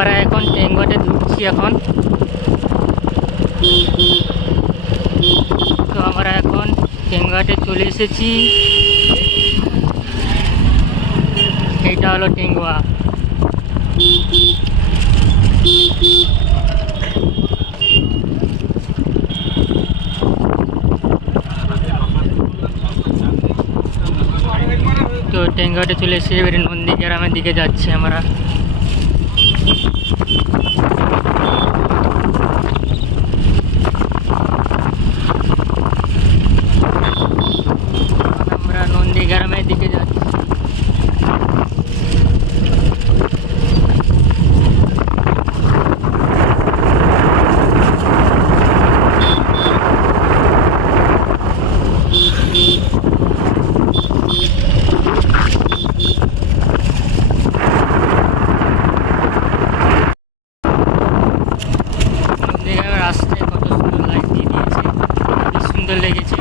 আমরা এখন টেঙ্গুয়াতে ঢুকছি এখন। তো আমরা এখন টেঙ্গুয়াতে চলে এসেছি। এটা হলো টেঙ্গুয়া। তো টেঙ্গুয়াতে চলে এসে এবারে নন্দীগ্রামের দিকে যাচ্ছি আমরা। আমরা নন্দীগ্রামের দিকে যাচ্ছি। রাস্তায় কত সুন্দর লাইট দিয়ে দিয়েছে, খুব সুন্দর লেগেছে।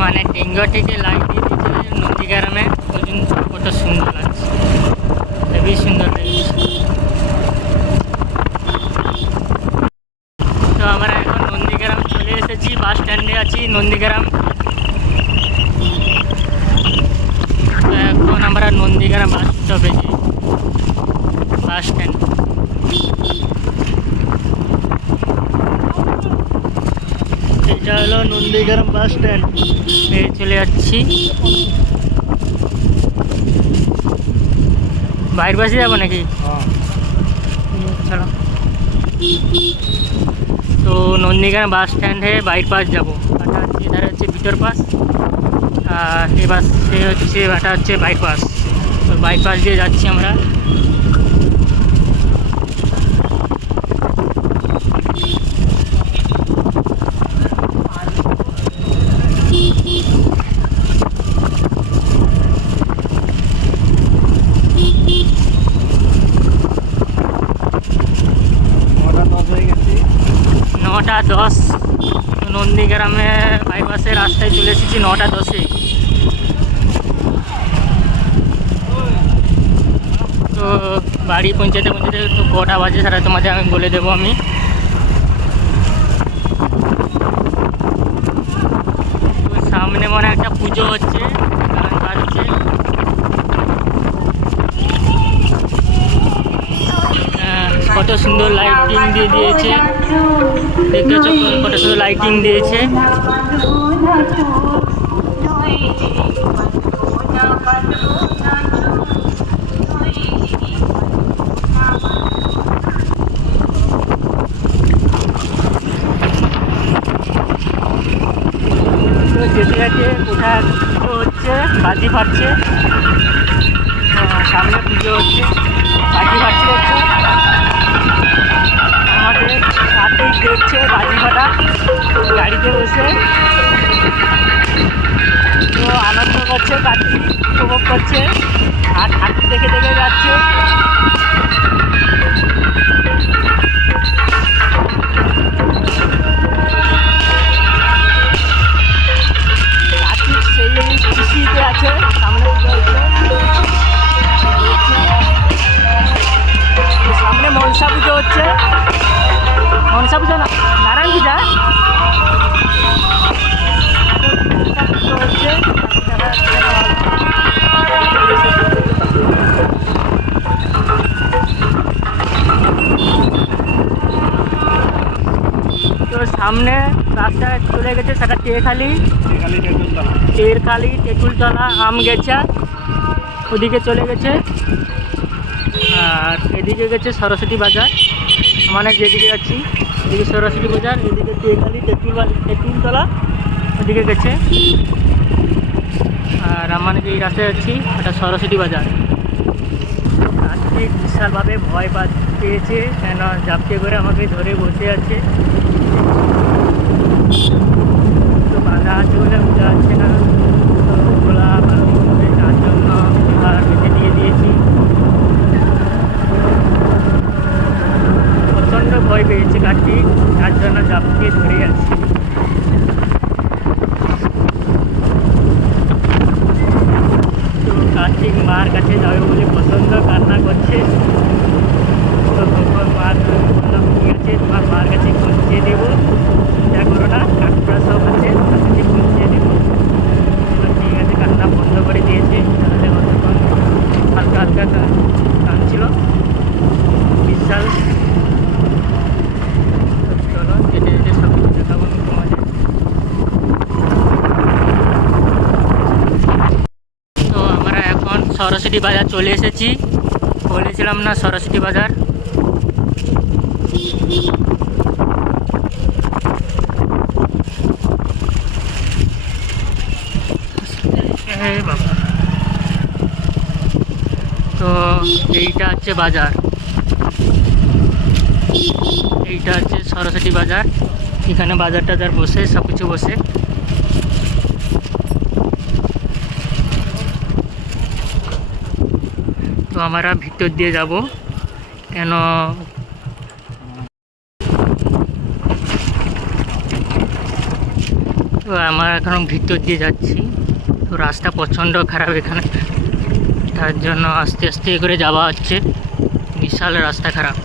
মানে টেঙ্গুয়া থেকে লাইট দিয়ে দিয়েছে নন্দীগ্রামে পর্যন্ত, কত সুন্দর লাগছে, খুবই সুন্দর লেগেছে। তো আমরা এখন নন্দীগ্রাম চলে এসেছি, বাস স্ট্যান্ডে আছি নন্দীগ্রাম। তো এখন আমরা নন্দীগ্রাম বাস স্টপে যাই, বাস স্ট্যান্ড। এটা হলো নন্দীগ্রাম বাস স্ট্যান্ড, চলে যাচ্ছি। বাইরের পাশে যাবো নাকি? চলো। তো নন্দীগ্রাম বাস স্ট্যান্ডে বাইর পাস যাবো। এটা হচ্ছে এধারে হচ্ছে ভিতর পাস, আর এ বাসে হচ্ছে এটা হচ্ছে বাইপাস। তো বাইপাস দিয়ে যাচ্ছি আমরা। নটা 10। তো নন্দীগ্রামে বাইপাসের রাস্তায় চলে এসেছি 9টা 10-এ। তো বাড়ি পৌঁছাতে তো কটা বাজে সেটা তোমাদের আমি বলে দেবো আমি। তো সামনে মনে একটা পুজো হচ্ছে, গান বাজছে। কত সুন্দর লাইটিং দিয়ে দিয়েছে, দেখেছো কত সুন্দর লাইটিং দিয়েছে। যেতে যেতে ওটা হচ্ছে বাজি ফাটছে, সামনে পুজো হচ্ছে, বাজি ফাটছে দেখছো। আমাদের সাথেই দেখছে বাজি ফাটা গাড়িতে বসে। তো আনন্দ করছে, কার্তিক উপভোগ করছে, আর ঠাকুর দেখে দেখে যাচ্ছে। কার্তিক সেই খুশিতে আছে, সামনে পুজো হচ্ছে। সামনে মনসা পুজো হচ্ছে, মনসা পুজো না, নারায়ণ পূজা হচ্ছে। তো সামনে রাস্তায় চলে গেছে সেটা টেরখালি, তেঁতুলতলা, আমগেছা, ওদিকে চলে গেছে। আর এদিকে গেছে সরস্বতী বাজার, মানে যেদিকে যাচ্ছি এদিকে সরস্বতী বাজার, এদিকে টেরখালি, তেঁতুলতলা, ওদিকে গেছে। আর আমার এই রাস্তায় যাচ্ছি এটা সরস্বতী বাজার। কার্তিক বিশালভাবে ভয় পেয়েছে, কেন জাপটে করে আমাকে ধরে বসে আছে। তো বাধা আছে বলে বোঝা যাচ্ছে না, তো গোলা বালতি করে তার জন্য আর বেঁধে দিয়ে দিয়েছি। প্রচণ্ড ভয় পেয়েছে কার্তিক, তার জন্য জাপটে ধরে আছে। তো কার্তিক মার কাছে যাবে বলে পছন্দ কান্না করছে। তো তখন মার বললাম ঠিক আছে তোমার মার কাছে পৌঁছে দেবো, চিন্তা করো না, কাকুরা সব আছে তার কাছে পৌঁছে দেবো। তো ঠিক আছে, কান্না বন্ধ করে দিয়েছে। তাহলে অতক্ষণ হালকা হালকা কাঁদছিল বিশাল। চলো যেতে যেতে সব কিছু দেখাবো আমি তোমাদের। তো আমরা এখন সরস্বতী বাজার চলে এসেছি, বলেছিলাম না সরস্বতী বাজার। বাবা, তো এইটা হচ্ছে বাজার, এইটা হচ্ছে সরস্বতী বাজার। এখানে বাজার টাজার বসে, সব কিছু বসে। তো আমরা ভিতর দিয়ে যাব, কেন তো আমরা এখন ভিতর দিয়ে যাচ্ছি। তো রাস্তা প্রচণ্ড খারাপ এখানে, তার জন্য আস্তে আস্তে করে যাওয়া হচ্ছে, বিশাল রাস্তা খারাপ।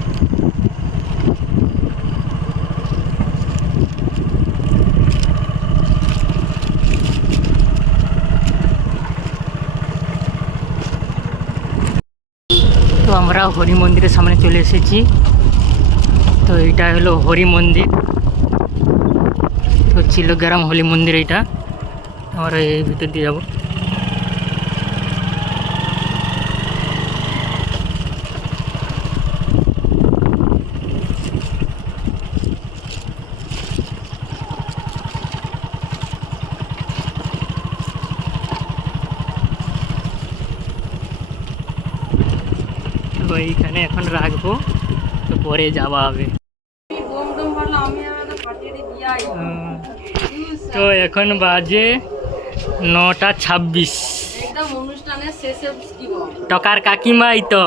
তো আমরা হরি মন্দিরের সামনে চলে এসেছি। তো এইটা হলো হরি মন্দির, তো চিলগ্রাম হরি মন্দির। এইটা আমরা এই ভিতর দিয়ে যাবো। তো এইখানে এখন রাখবো, তো পরে যাওয়া হবে। তো এখন বাজে 9:26। টকার কাকিমা, এই তো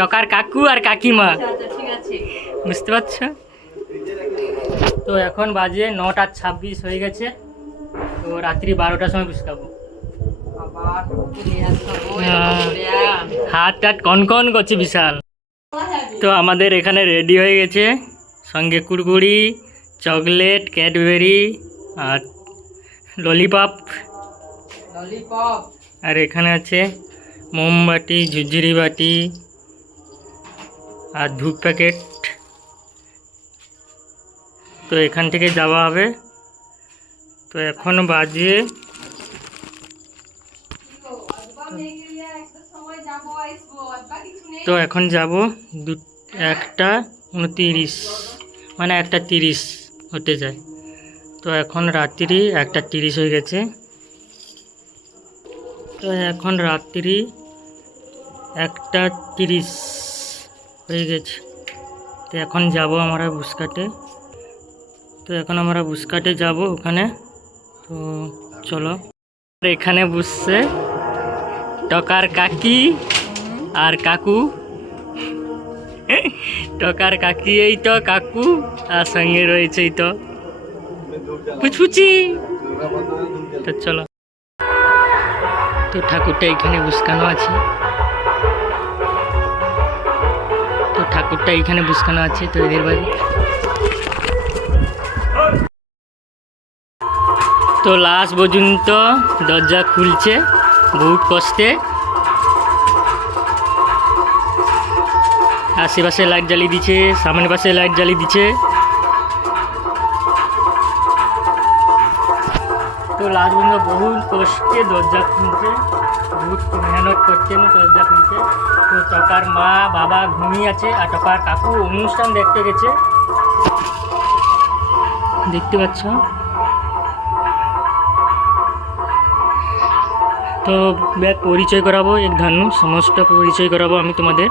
টকার কাকু আর কাকিমা, বুঝতে পারছো? তো এখন বাজে 9:26 হয়ে গেছে। তো রাত্রি 12টার সময় বুঝকাবো। হাত টাত কনকন করছে বিশাল। তো আমাদের এখানে রেডি হয়ে গেছে, সঙ্গে কুড়কুড়ি, চকলেট, ক্যাডবেরি আর ললিপপ। আর এখানে আছে মোমবাতি, ঝুরঝুরি বাটি আর ধূপ প্যাকেট। তো এখান থেকে যাওয়া হবে। তো এখন বাজে তো এখন যাব 1:29, মানে 1:30 হতে যায়। তো এখন রাত্রি 1:30 হয়ে গেছে। তো এখন রাত্রি 1:30 হয়ে গেছে। তো এখন যাব আমরা বুসকাটে। তো এখন আমরা বুসকাটে যাব ওখানে। তো চলো, এখানে বসছে টকার কাকি আর কাকু। টকার কাকি এই তো, কাকু আর সঙ্গে রয়েছে এই তো পুচপুচি। তো চলো, তো ঠাকুরটা এখানে বুসকানো আছে। তো ঠাকুরটা এখানে বুসকানো আছে, তো এদের বাড়ি। তো লাস্ট পর্যন্ত দরজা খুলছে বহুত কষ্টে। আশেপাশে লাইট জ্বালিয়ে দিচ্ছে, সামনের পাশে লাইট জ্বালিয়ে দিচ্ছে। তো লাস্ট পর্যন্ত বহুত কষ্টে দরজা খুলছে, বহুত মেহনত করছেন দরজা খুলছে। তো টকার মা বাবা ঘুমিয়ে আছে, আর টকার কাকু অনুষ্ঠান দেখতে গেছে, দেখতে পাচ্ছ। তো ব্যাগ পরিচয় করাবো, এক ধানু সমস্ত পরিচয় করাবো আমি তোমাদের।